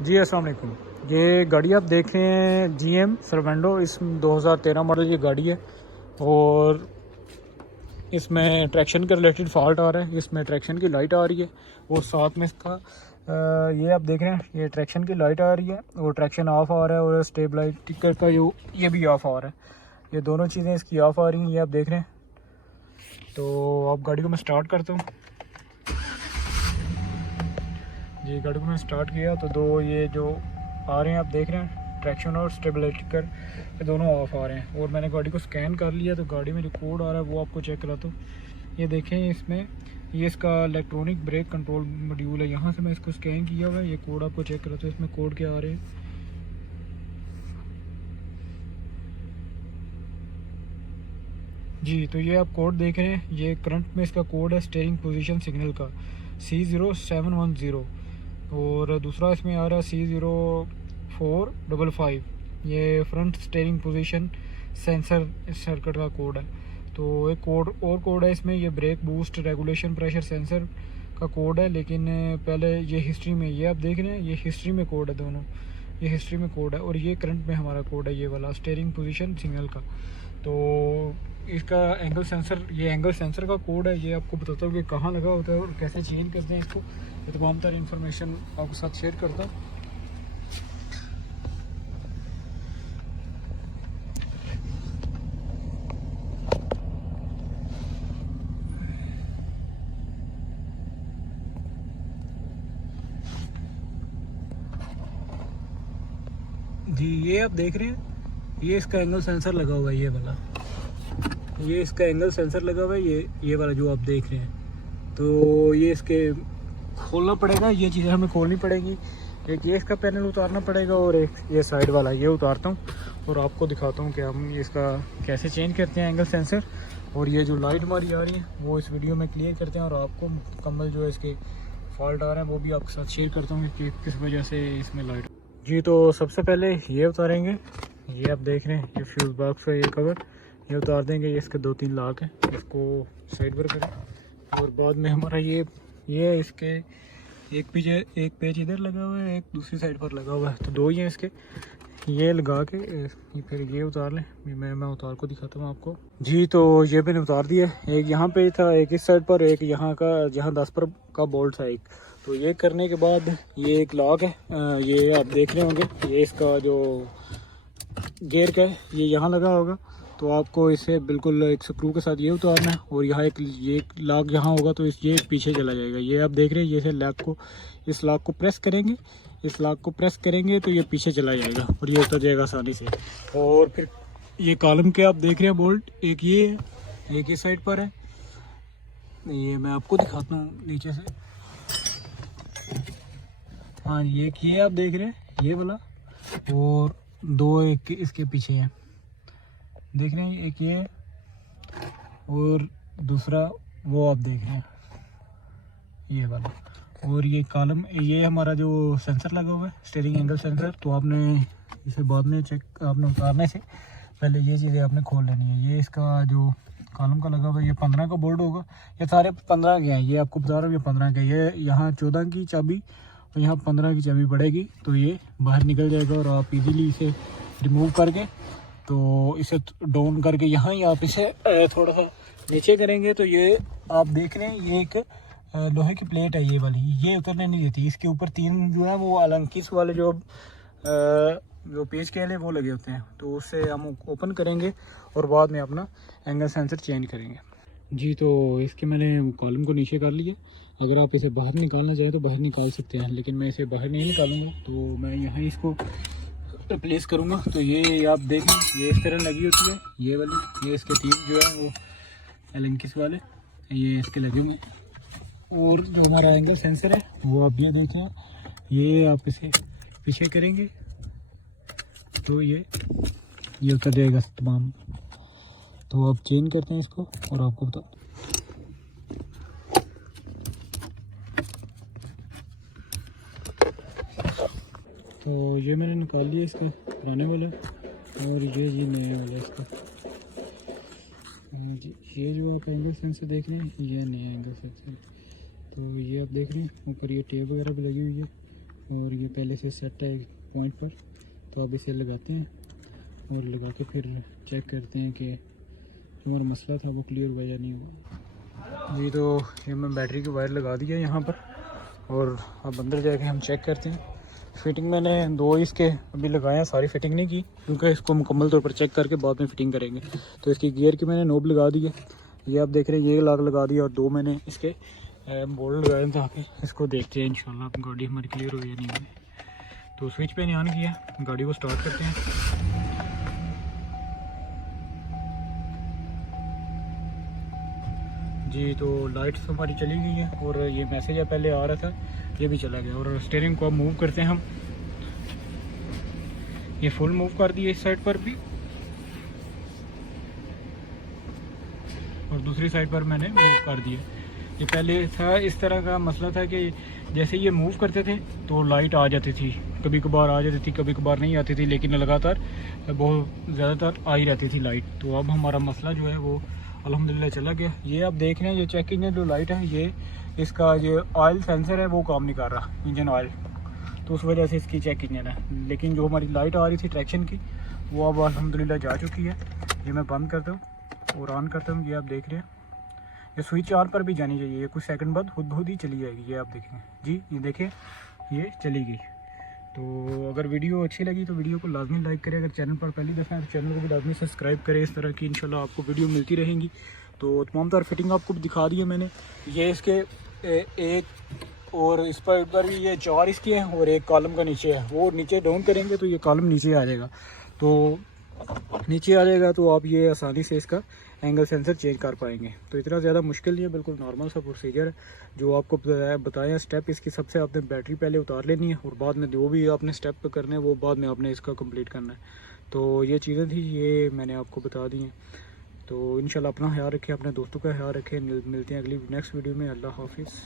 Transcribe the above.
जी अस्सलाम वालेकुम। ये गाड़ी आप देख रहे हैं GM सरवेंडो, इस 2013 मॉडल ये गाड़ी है और इसमें ट्रैक्शन के रिलेटेड फॉल्ट आ रहा है। इसमें ट्रैक्शन की लाइट आ रही है और साथ में इसका ये आप देख रहे हैं, ये ट्रैक्शन की लाइट आ रही है और ट्रैक्शन ऑफ आ रहा है और स्टेबलाइजर का ये भी ऑफ आ रहा है। ये दोनों चीज़ें इसकी ऑफ आ रही हैं, ये आप देख रहे हैं। तो आप गाड़ी को मैं स्टार्ट करता हूँ। जी गाड़ी को मैंने स्टार्ट किया तो दो ये जो आ रहे हैं आप देख रहे हैं, ट्रैक्शन और स्टेबलाइजर ये दोनों ऑफ आ रहे हैं। और मैंने गाड़ी को स्कैन कर लिया तो गाड़ी में जो कोड आ रहा है वो आपको चेक कराता हूँ। ये देखें, इसमें ये इसका इलेक्ट्रॉनिक ब्रेक कंट्रोल मॉड्यूल है, यहाँ से मैं इसको स्कैन किया हुआ है। ये कोड आपको चेक कराता हूँ, इसमें कोड क्या आ रहे हैं। जी तो ये आप कोड देख रहे हैं, ये करंट में इसका कोड है स्टीयरिंग पोजीशन सिग्नल का C0710 और दूसरा इसमें आ रहा है C0455। ये front steering position sensor circuit का कोड है। तो एक कोड है इसमें, ये brake boost regulation pressure sensor का कोड है। लेकिन पहले ये हिस्ट्री में, ये आप देख रहे हैं, ये हिस्ट्री में कोड है दोनों, ये हिस्ट्री में कोड है और ये करंट में हमारा कोड है, ये वाला स्टीयरिंग पोजीशन सिग्नल का। तो इसका एंगल सेंसर, ये एंगल सेंसर का कोड है, ये आपको बताता हूँ कि कहाँ लगा होता है और कैसे चेंज करते हैं इसको। ये तमाम तरह इन्फॉर्मेशन आपके साथ शेयर करता हूँ। जी ये आप देख रहे हैं, ये इसका एंगल सेंसर लगा हुआ है, ये वाला, ये इसका एंगल सेंसर लगा हुआ है, ये वाला जो आप देख रहे हैं। तो ये इसके खोलना पड़ेगा, ये चीज़ें हमें खोलनी पड़ेगी। एक ये इसका पैनल उतारना पड़ेगा और एक ये साइड वाला ये उतारता हूँ और आपको दिखाता हूँ कि हम इसका कैसे चेंज करते हैं एंगल सेंसर। और ये जो लाइट हमारी आ रही है वो इस वीडियो में क्लियर करते हैं और आपको मुकम्मल जो है इसके फॉल्ट आ रहे हैं वो भी आपके साथ शेयर करता हूँ कि किस वजह से इसमें लाइट। जी तो सबसे पहले ये उतारेंगे, ये आप देख रहे हैं, ये फ्यूज़ बॉक्स है, ये कवर ये उतार देंगे। ये इसके 2-3 लाक हैं, इसको साइड पर करें। और बाद में हमारा ये इसके एक पेज इधर लगा हुआ है, एक दूसरी साइड पर लगा हुआ है, तो दो ही हैं इसके। ये लगा के फिर ये उतार लें। मैं उतार को दिखाता हूँ आपको। जी तो ये मैंने उतार दिया, एक यहाँ पे था, एक इस साइड पर, एक यहाँ का जहाँ 10 पर का बोल्ट था एक। तो ये करने के बाद ये एक लॉक है, ये आप देख रहे होंगे, ये इसका जो गियर का है ये यहाँ लगा होगा। तो आपको इसे बिल्कुल एक स्क्रू के साथ ये उतारना है और यहाँ ये लॉक यहाँ होगा तो ये पीछे चला जाएगा। ये आप देख रहे हैं, ये से लॉक को, इस लॉक को प्रेस करेंगे, इस लॉक को प्रेस करेंगे तो ये पीछे चला जाएगा और ये उतर जाएगा आसानी से। और फिर ये कॉलम के आप देख रहे हैं बोल्ट, एक ये है, एक इस साइड पर है। ये मैं आपको दिखाता हूँ नीचे से। हाँ ये आप देख रहे हैं, ये वाला, और दो एक इसके पीछे हैं, देख रहे हैं, एक ये और दूसरा वो आप देख रहे हैं, ये वाला। और ये कॉलम, ये हमारा जो सेंसर लगा हुआ है स्टीयरिंग एंगल सेंसर। तो आपने इसे बाद में आपने उतारने से पहले ये चीज़ें आपने खोल लेनी है। ये इसका जो कॉलम का लगा हुआ है, ये 15 का बोल्ट होगा, ये सारे 15 के हैं, ये आपको बता रहा हूँ, ये 15 के। ये यहाँ 14 की चाबी और यहाँ 15 की चाबी पड़ेगी तो ये बाहर निकल जाएगा और आप इजीली इसे रिमूव करके, तो इसे डाउन करके यहाँ ही आप इसे थोड़ा सा नीचे करेंगे तो ये आप देख रहे हैं, ये एक लोहे की प्लेट है, ये वाली, ये उतरने नहीं देती। इसके ऊपर 3 जो है वो अलंकिस वाले जो पेज के लिए वो लगे होते हैं, तो उससे हम ओपन करेंगे और बाद में अपना एंगल सेंसर चेंज करेंगे। जी तो इसके मैंने कॉलम को नीचे कर लिया। अगर आप इसे बाहर निकालना चाहें तो बाहर निकाल सकते हैं, लेकिन मैं इसे बाहर नहीं निकालूंगा, तो मैं यहाँ इसको रिप्लेस करूँगा। तो ये आप देखें, ये इस तरह लगी होती है, ये वाली, ये इसके 3 जो है वो एलंकिस वाले ये इसके लगे हुए हैं। और जो हमारा एंगल सेंसर है वो आप ये देख रहे हैं, ये आप इसे पीछे करेंगे तो ये उतर जाएगा तमाम। तो आप चेंज करते हैं इसको और आपको बता। तो ये मैंने निकाल लिया इसका पुराने वाला और ये नया वाला इसका। जी ये जो आप एंगल सेंसर देख रहे हैं, ये नया एंगल सेंसर। तो ये आप देख रहे हैं ऊपर ये टेप वगैरह भी लगी हुई है और ये पहले से सेट है पॉइंट पर, तो आप इसे लगाते हैं और लगा के फिर चेक करते हैं कि जो हमारा मसला था वो क्लियर हुआ या नहीं हुआ। जी तो ये मैं बैटरी की वायर लगा दिया यहाँ पर, और अब अंदर जाके हम चेक करते हैं। फिटिंग मैंने 2 इसके अभी लगाए हैं, सारी फिटिंग नहीं की क्योंकि इसको मुकम्मल तौर पर चेक करके बाद में फिटिंग करेंगे। तो इसकी गियर की मैंने नोब लगा दी है, ये आप देख रहे हैं, ये लाग लगा दिया, और 2 मैंने इसके बोल्ट लगाए थे ताकि इसको देखते हैं इंशाल्लाह अब गाड़ी हमारी क्लियर हुई या नहीं हुई। तो स्विच पे ऑन किया, गाड़ी को स्टार्ट करते हैं। जी तो लाइट्स हमारी चली गई है और ये मैसेज है पहले आ रहा था, ये भी चला गया। और स्टीयरिंग को अब मूव करते हैं हम, ये फुल मूव कर दिए इस साइड पर भी, और दूसरी साइड पर मैंने मूव कर दिया। ये पहले था इस तरह का मसला था कि जैसे ये मूव करते थे तो लाइट आ जाती थी, कभी कभार आ जाती थी, कभी कभार नहीं आती थी, लेकिन लगातार बहुत ज़्यादातर आ ही रहती थी लाइट। तो अब हमारा मसला जो है वो अल्हम्दुलिल्लाह चला गया। ये आप देख रहे हैं, ये चेकिंग है जो लाइट है, ये इसका जो ऑयल सेंसर है वो काम नहीं कर रहा, इंजन ऑयल, तो उस वजह से इसकी चेकिंग है ना। लेकिन जो हमारी लाइट आ रही थी ट्रैक्शन की वो अब अल्हम्दुलिल्लाह जा चुकी है। ये मैं बंद करता हूँ और ऑन करता हूँ, ये आप देख रहे हैं, ये स्विच ऑन पर भी जानी चाहिए, ये कुछ सेकंड बाद खुद ही चली जाएगी। ये आप देखेंगे जी, ये देखें ये चली गई। तो अगर वीडियो अच्छी लगी तो वीडियो को लाजमी लाइक करें, अगर चैनल पर पहली दफ़ा है तो चैनल को भी लाजमी सब्सक्राइब करें। इस तरह की इंशाल्लाह आपको वीडियो मिलती रहेंगी। तो तमाम तार फिटिंग आपको दिखा दी है मैंने, ये इसके एक और इस पर भी ये 4 इसके हैं और एक कॉलम का नीचे है, वो नीचे डाउन करेंगे तो ये कॉलम नीचे आ जाएगा। तो नीचे आ जाएगा तो आप ये आसानी से इसका एंगल सेंसर चेंज कर पाएंगे। तो इतना ज़्यादा मुश्किल नहीं है, बिल्कुल नॉर्मल सा प्रोसीजर है जो आपको बताया स्टेप। इसकी सबसे आपने बैटरी पहले उतार लेनी है और बाद में जो भी आपने स्टेप करने हैं वो बाद में आपने इसका कंप्लीट करना है। तो ये चीज़ें थी, ये मैंने आपको बता दी हैं। तो इंशाल्लाह अपना ख्याल रखें, अपने दोस्तों का ख्याल रखें। मिलते हैं अगली नेक्स्ट वीडियो में। अल्लाह हाफिज़।